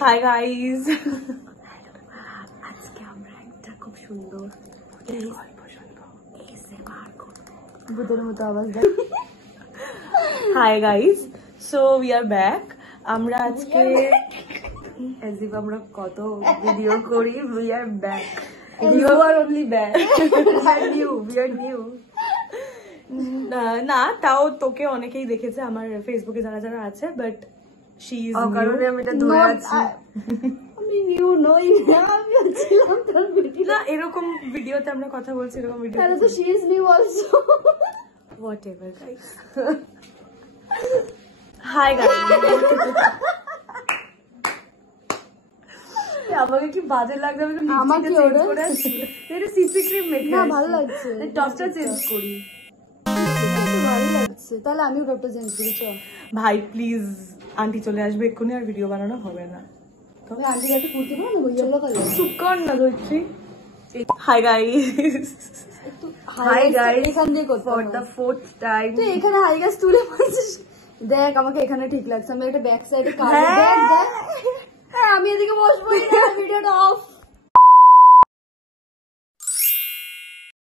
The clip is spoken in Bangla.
হাই গাইস, আজকে আমরা একটা খুব সুন্দর ভূতের মতো আওয়াজ দেয়। Hi guys, so we are back. আমরা আজকে as if আমরা কত ভিডিও করি, we are back. You are only back, we are new. না, তাও তোকে অনেকেই দেখেছে আমার ফেসবুকে যারা যারা আছে, বাট শি ইজ কারণে আমি এটা ধরে আছি। আমি নিউ নই না, আমি ছিলাম তার ভিডিও না, এরকম ভিডিওতে আমরা কথা বলছি, এরকম ভিডিও তাহলে তো she is new also. Whatever guys. Hi guys, আমাকে কি বাজে লাগবে? আমি তো চেঞ্জ করে আসছি, এটা সিসি ক্রিম মেখে না, ভালো লাগছে। টপটা চেঞ্জ করি, ভালো লাগছে। তাহলে আমিও টপটা চেঞ্জ করি। চ ভাই প্লিজ, আন্টি চলে আসবে এক্ষুনি, আর ভিডিও বানানো হবে না। তবে আন্টির একটা কুর্তি বানাবো ইয়েলো কালার। চুপ কর না ধৈত্রী। হাই গাইস, হাই গাইস, এখান দিয়ে করতে ফর দ্য ফোর্থ টাইম। তুই এখানে হাই গাইস তুলে বলছিস? দেখ আমাকে এখানে ঠিক লাগছে, আমি একটা ব্যাক সাইডে কাট দেখ। হ্যাঁ আমি এদিকে বসবো না, ভিডিওটা অফ।